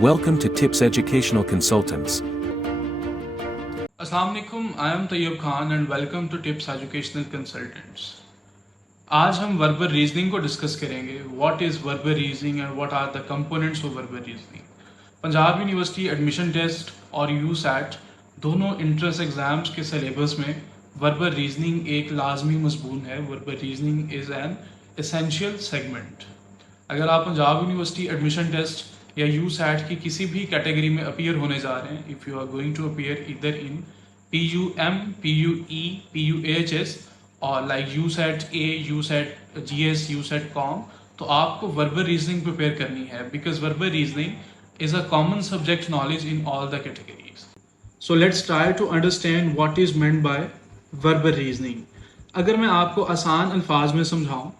Welcome to Tips Educational Consultants. अस्सलाम वालेकुम, I am Tayyab Khan and welcome to Tips Educational Consultants. आज हम verbal reasoning को डिस्कस करेंगे। What is verbal reasoning and what are the components of verbal reasoning. Punjab university admission test और USAT दोनों entrance exams के syllabus में वर्बल रीजनिंग एक लाजमी मजमून है। Verbal reasoning is an essential segment. अगर आप पंजाब यूनिवर्सिटी एडमिशन टेस्ट या यूसैट की किसी भी कैटेगरी में अपीयर होने जा रहे हैं, if you are going to appear इधर इन PUM, PUE, PUAHS और like USAT A, USAT GS, USAT com, तो आपको वर्बल रीजनिंग प्रिपेयर करनी है because verbal reasoning is a common subject knowledge in all the categories. So let's try to understand what is meant by verbal reasoning. अगर मैं आपको आसान अल्फाज में समझाऊं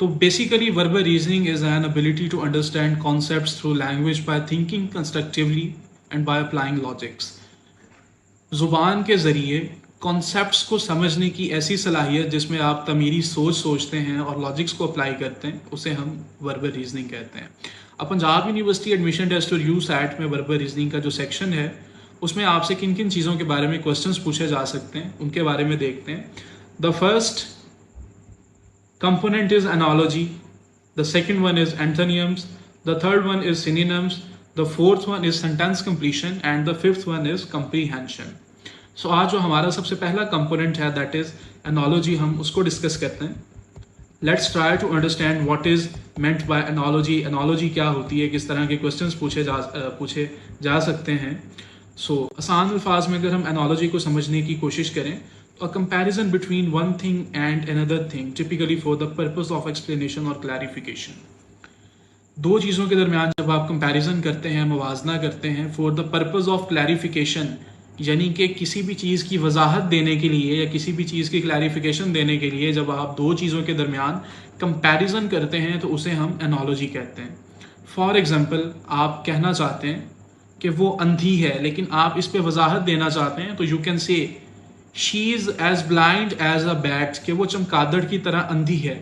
तो basically verbal reasoning is an ability to understand concepts through language by thinking constructively and by applying logics. ज़ुबान के ज़रिए कॉन्सेप्ट्स को समझने की ऐसी सलाहियत जिसमें आप तमीरी सोच सोचते हैं और लॉजिक्स को अप्लाई करते हैं, उसे हम वर्बल रीजनिंग कहते हैं। अब पंजाब यूनिवर्सिटी एडमिशन टेस्ट और यूसैट में वर्बल रीजनिंग का जो सेक्शन है उसमें आपसे किन किन चीज़ों के बारे में क्वेश्चंस पूछे जा सकते हैं उनके बारे में देखते हैं। The first component is analogy, the second one is antonyms, the third one is synonyms, the fourth one is sentence completion and the fifth one is comprehension. So आज जो हमारा सबसे पहला component है that is analogy, हम उसको discuss करते हैं। Let's try to understand what is meant by analogy. Analogy क्या होती है, किस तरह के questions पूछे जा सकते हैं। So आसान अल्फाज में अगर हम analogy को समझने की कोशिश करें, a comparison between one thing and another thing typically for the purpose of explanation or clarification. दो चीज़ों के दरमियान जब आप कंपैरिजन करते हैं, मुवाजना करते हैं for the purpose of clarification, यानी कि किसी भी चीज़ की वजाहत देने के लिए या किसी भी चीज़ की क्लैरिफिकेशन देने के लिए जब आप दो चीज़ों के दरमियान कंपैरिजन करते हैं तो उसे हम एनालॉजी कहते हैं। फॉर एग्जांपल, आप कहना चाहते हैं कि वो अंधी है लेकिन आप इस पे वजाहत देना चाहते हैं तो you can say she is as blind as a bat, कि वो चमगादड़ की तरह अंधी है।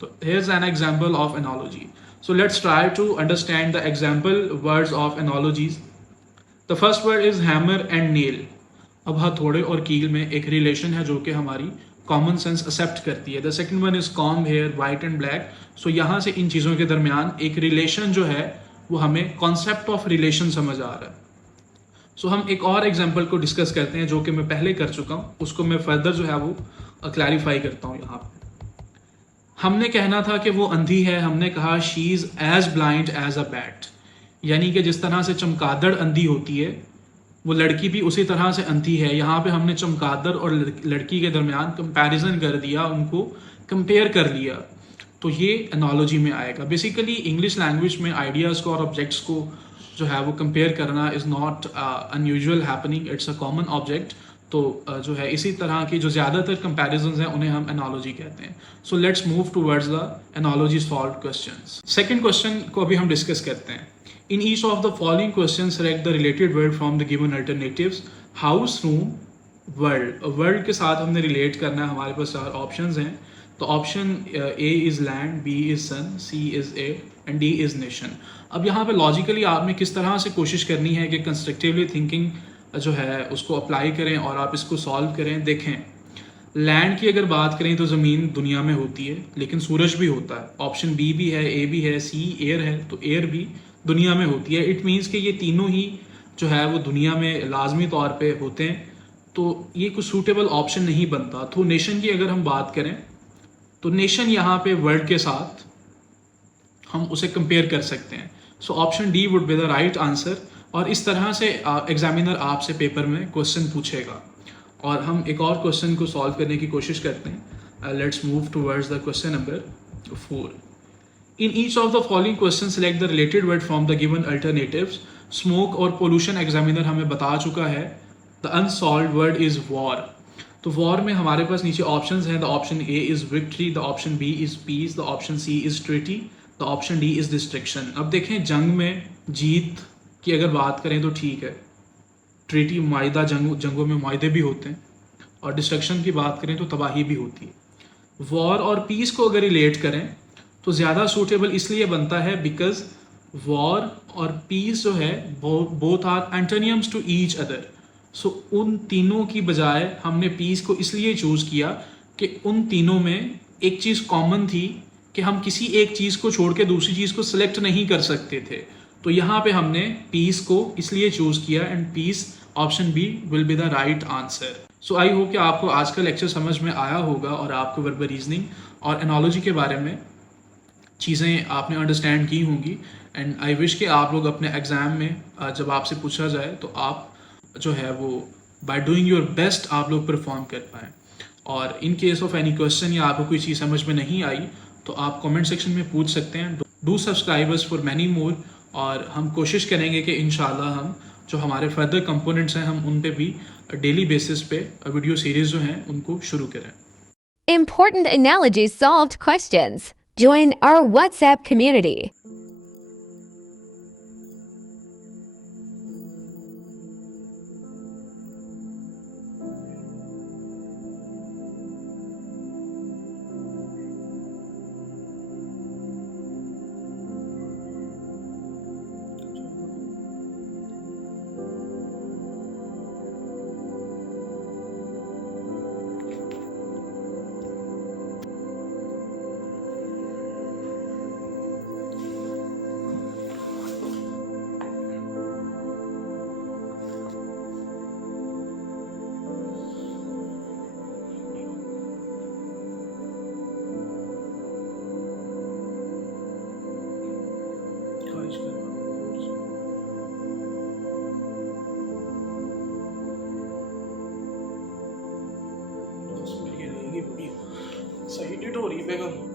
तो here's an example of analogy. So let's try to understand the example words of analogies. The first word is hammer and nail. अब हथौड़े और कील में एक रिलेशन है जो कि हमारी कॉमन सेंस एक्सेप्ट करती है। The second one is comb, hair, white and black. So यहाँ से इन चीज़ों के दरमियान एक रिलेशन जो है वो हमें कॉन्सेप्ट ऑफ रिलेशन समझ आ रहा है। सो हम एक और एग्जाम्पल को डिस्कस करते हैं जो कि मैं पहले कर चुका हूँ, उसको मैं फर्दर जो है वो क्लैरिफाई करता हूँ। यहाँ पे हमने कहना था कि वो अंधी है, हमने कहा she is as blind as a bat, यानी कि जिस तरह से चमगादड़ अंधी होती है वो लड़की भी उसी तरह से अंधी है। यहाँ पे हमने चमगादड़ और लड़की के दरमियान कंपैरिजन कर दिया, उनको कंपेयर कर लिया, तो ये एनालॉजी में आएगा। बेसिकली इंग्लिश लैंग्वेज में आइडियाज़ को और ऑब्जेक्ट्स को जो है वो कंपेयर करना is not unusual happening, it's a common object. तो जो है इसी तरह की जो ज़्यादातर कंपैरिजंस हैं उन्हें हम एनालॉजी कहते हैं। So let's move towards the analogy solve questions. Second question को अभी हम डिस्कस करते हैं। इन each of the following question select the related word from the given alternatives. House, room, world. World के साथ हमने रिलेट करना है, हमारे पास चार ऑप्शंस हैं। तो option A is land, B is sun, C is air and D is nation. अब यहाँ पे लॉजिकली आपने किस तरह से कोशिश करनी है कि कंस्ट्रक्टिवली थिंकिंग जो है उसको अप्लाई करें और आप इसको सॉल्व करें। देखें, लैंड की अगर बात करें तो ज़मीन दुनिया में होती है लेकिन सूरज भी होता है। ऑप्शन बी भी है, ए भी है, सी एयर है, तो एयर भी दुनिया में होती है। इट मीन्स कि ये तीनों ही जो है वो दुनिया में लाजमी तौर पर होते हैं, तो ये कुछ सूटेबल ऑप्शन नहीं बनता। तो नेशन की अगर हम बात करें तो नेशन यहाँ पे वर्ल्ड के साथ हम उसे कंपेयर कर सकते हैं। So option D would be the right answer. और इस तरह से एग्जामिनर आपसे पेपर में क्वेश्चन पूछेगा और हम एक और क्वेश्चन को सॉल्व करने की कोशिश करते हैं। Let's move towards the question number 4. In each of the following question select the related word from the given alternatives. Smoke और पोल्यूशन एग्जामिनर हमें बता चुका है। The unsolved word is war. तो वॉर में हमारे पास नीचे ऑप्शंस हैं। The option A is victory, the option B is peace, the option C is treaty, the option D is destruction. अब देखें, जंग में जीत की अगर बात करें तो ठीक है, ट्रीटी मायदा, जंगों में मायदे भी होते हैं, और डिस्ट्रक्शन की बात करें तो तबाही भी होती है। वॉर और पीस को अगर रिलेट करें तो ज़्यादा सूटेबल इसलिए बनता है बिकॉज वॉर और पीस जो है both are antonyms to each other. So उन तीनों की बजाय हमने पीस को इसलिए चूज़ किया कि उन तीनों में एक चीज़ कॉमन थी कि हम किसी एक चीज़ को छोड़ के दूसरी चीज़ को सिलेक्ट नहीं कर सकते थे। तो यहाँ पे हमने पीस को इसलिए चूज़ किया and peace option B will be the right answer. So I hope कि आपको आज का लेक्चर समझ में आया होगा और आपको वर्बल रीजनिंग और एनोलॉजी के बारे में चीज़ें आपने अंडरस्टैंड की होंगी। एंड आई विश कि आप लोग अपने एग्ज़ाम में जब आपसे पूछा जाए तो आप जो है वो बाय डूइंग योर बेस्ट आप लोग परफॉर्म कर पाएँ। और in case of any question या आपको कोई चीज़ समझ में नहीं आई तो आप कमेंट सेक्शन में पूछ सकते हैं। Do subscribers for many more. और हम कोशिश करेंगे कि इंशाल्लाह हम जो हमारे फर्दर कंपोनेंट्स हैं हम उन पे भी डेली बेसिस पे वीडियो सीरीज़ जो हैं उनको शुरू करें। Important analogy solved questions. Join our WhatsApp community. सही डिट हो रही है बेगम।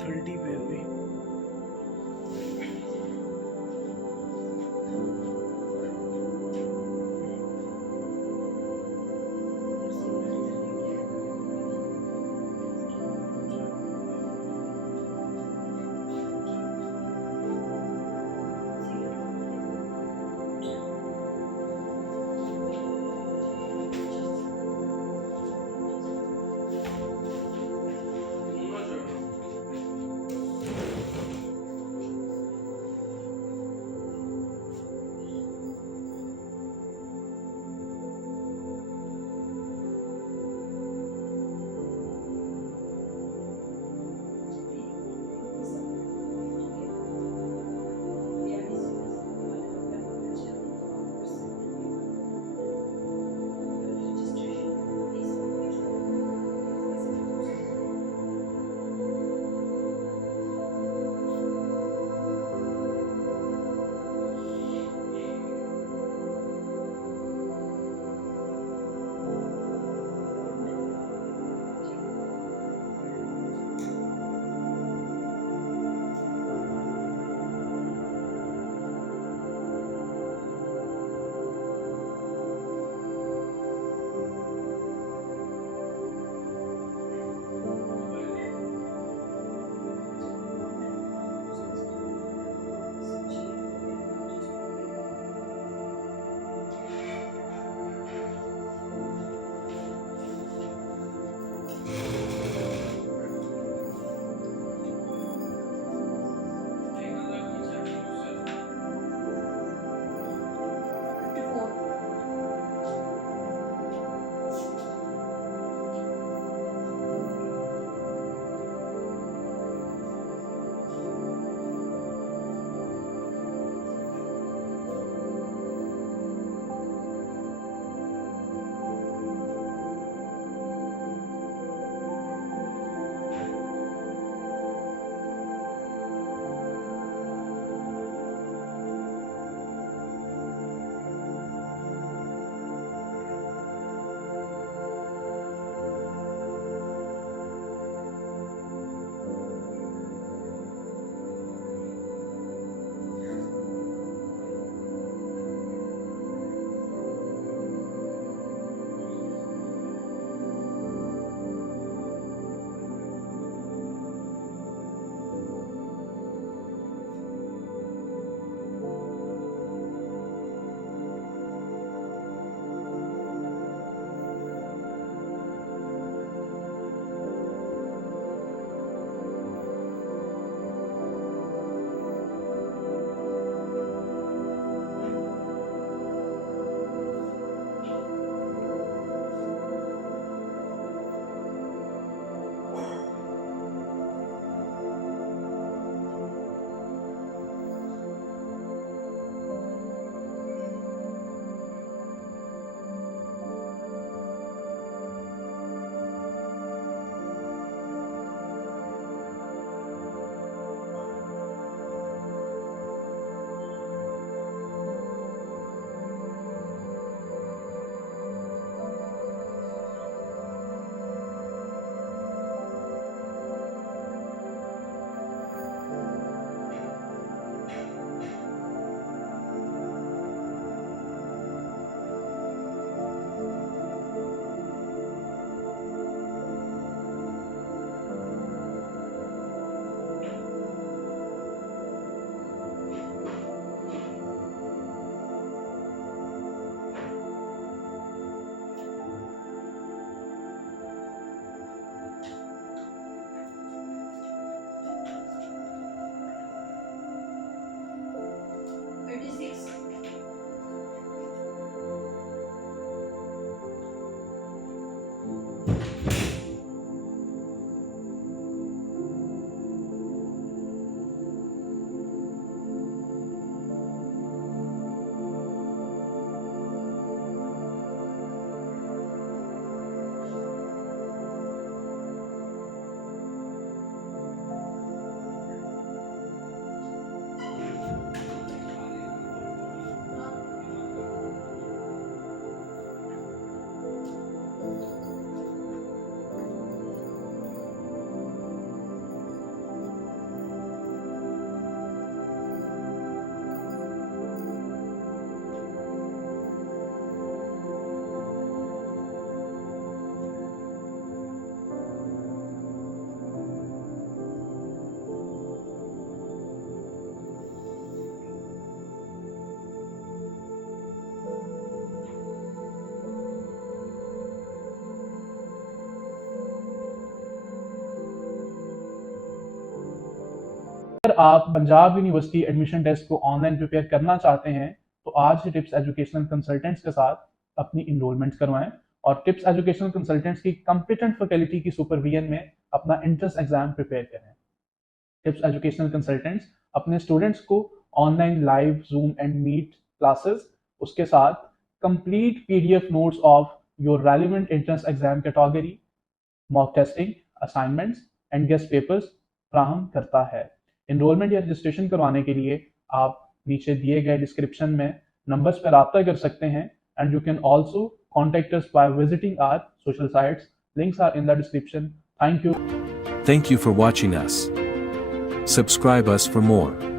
थर्टी पे हुई। अगर आप पंजाब यूनिवर्सिटी एडमिशन टेस्ट को ऑनलाइन प्रिपेयर करना चाहते हैं तो आज ही टिप्स एजुकेशनल कंसल्टेंट्स के साथ अपनी इनरोलमेंट करवाएं और टिप्स एजुकेशनल कंसल्टेंट्स की कॉम्पिटेंट फैकल्टी की सुपरविजन में अपना एंट्रेंस एग्जाम प्रिपेयर करें। टिप्स एजुकेशनल कंसल्टेंट्स अपने स्टूडेंट्स को online live Zoom and meet classes, उसके साथ complete PDF notes of your relevant entrance exam category, mock testing, assignments and guess papers फ्राहम करता है। एनरोलमेंट या रजिस्ट्रेशन करवाने के लिए आप नीचे दिए गए डिस्क्रिप्शन में नंबर्स पर रब्ता कर सकते हैं and you can also contact us by visiting our social sites, links are in the description. Thank you Thank you for watching us. Subscribe us for more.